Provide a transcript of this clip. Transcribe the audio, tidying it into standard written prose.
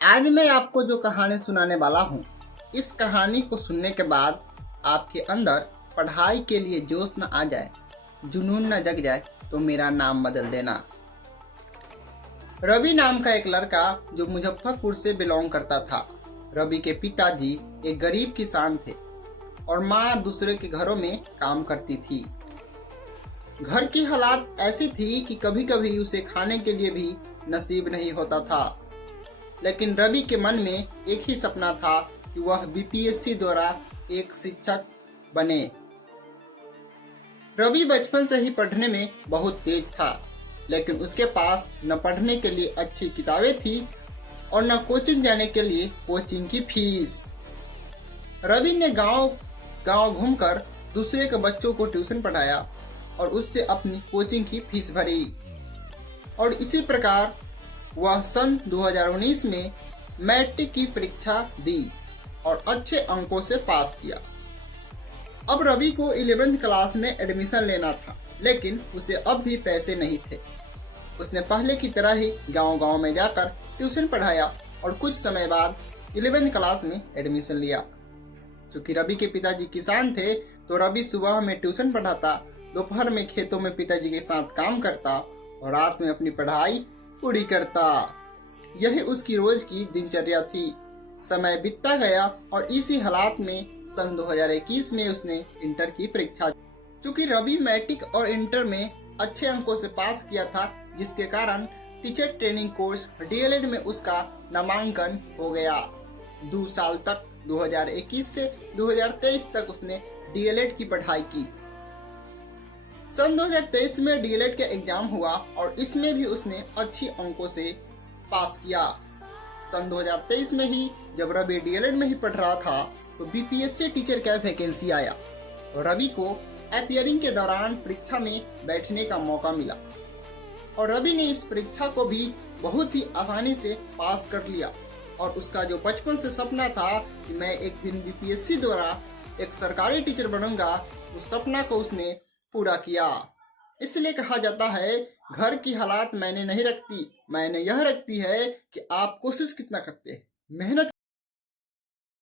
आज मैं आपको जो कहानी सुनाने वाला हूँ, इस कहानी को सुनने के बाद आपके अंदर पढ़ाई के लिए जोश न आ जाए, जुनून न जग जाए तो मेरा नाम बदल देना। रवि नाम का एक लड़का जो मुजफ्फरपुर से बिलोंग करता था। रवि के पिताजी एक गरीब किसान थे और माँ दूसरे के घरों में काम करती थी। घर की हालात ऐसी थी कि कभी कभी उसे खाने के लिए भी नसीब नहीं होता था। लेकिन रवि के मन में एक ही सपना था कि वह बीपीएससी द्वारा एक शिक्षक बने। रवि बचपन से ही पढ़ने में बहुत तेज था, लेकिन उसके पास न पढ़ने के लिए अच्छी किताबें थी और न कोचिंग जाने के लिए कोचिंग की फीस। रवि ने गांव गांव घूमकर दूसरे के बच्चों को ट्यूशन पढ़ाया और उससे अपनी कोचिंग की फीस भरी। और इसी प्रकार वह सन 2019 में मैट्रिक की परीक्षा दी और अच्छे अंकों से पास किया। अब रवि को 11वीं क्लास में एडमिशन लेना था, लेकिन उसे अब भी पैसे नहीं थे। उसने पहले की तरह ही गांव-गांव में जाकर ट्यूशन पढ़ाया और कुछ समय बाद 11वीं क्लास में एडमिशन लिया। चूंकि रवि के पिताजी किसान थे, तो रवि सुबह में ट्यूशन पढ़ाता, दोपहर में खेतों में पिताजी के साथ काम करता और रात में अपनी पढ़ाई पूरी करता। यही उसकी रोज की दिनचर्या थी। समय बीतता गया और इसी हालात में सन 2021 में उसने इंटर की परीक्षा। चूंकि रवि मैट्रिक और इंटर में अच्छे अंकों से पास किया था, जिसके कारण टीचर ट्रेनिंग कोर्स डीएलएड में उसका नामांकन हो गया। 2 साल तक 2021 से 2023 तक उसने डीएलएड की पढ़ाई की। सन 2023 में डीएलएड का एग्जाम हुआ और इसमें भी उसने अच्छी अंकों से पास किया। सन 2023 में ही जब रवि डीएलएड में ही पढ़ रहा था, तो बीपीएससी टीचर का वैकेंसी आया और रवि को अपियरिंग के दौरान परीक्षा में बैठने का मौका मिला और रवि ने इस परीक्षा को भी बहुत ही आसानी से पास कर लिया। और उसका जो बचपन से सपना था कि मैं एक दिन बीपीएससी द्वारा एक सरकारी टीचर बनूंगा, उस सपना को उसने पूरा किया। इसलिए कहा जाता है, घर की हालात मैंने नहीं रखती, मैंने यह रखती है कि आप कोशिश कितना करते हैं, मेहनत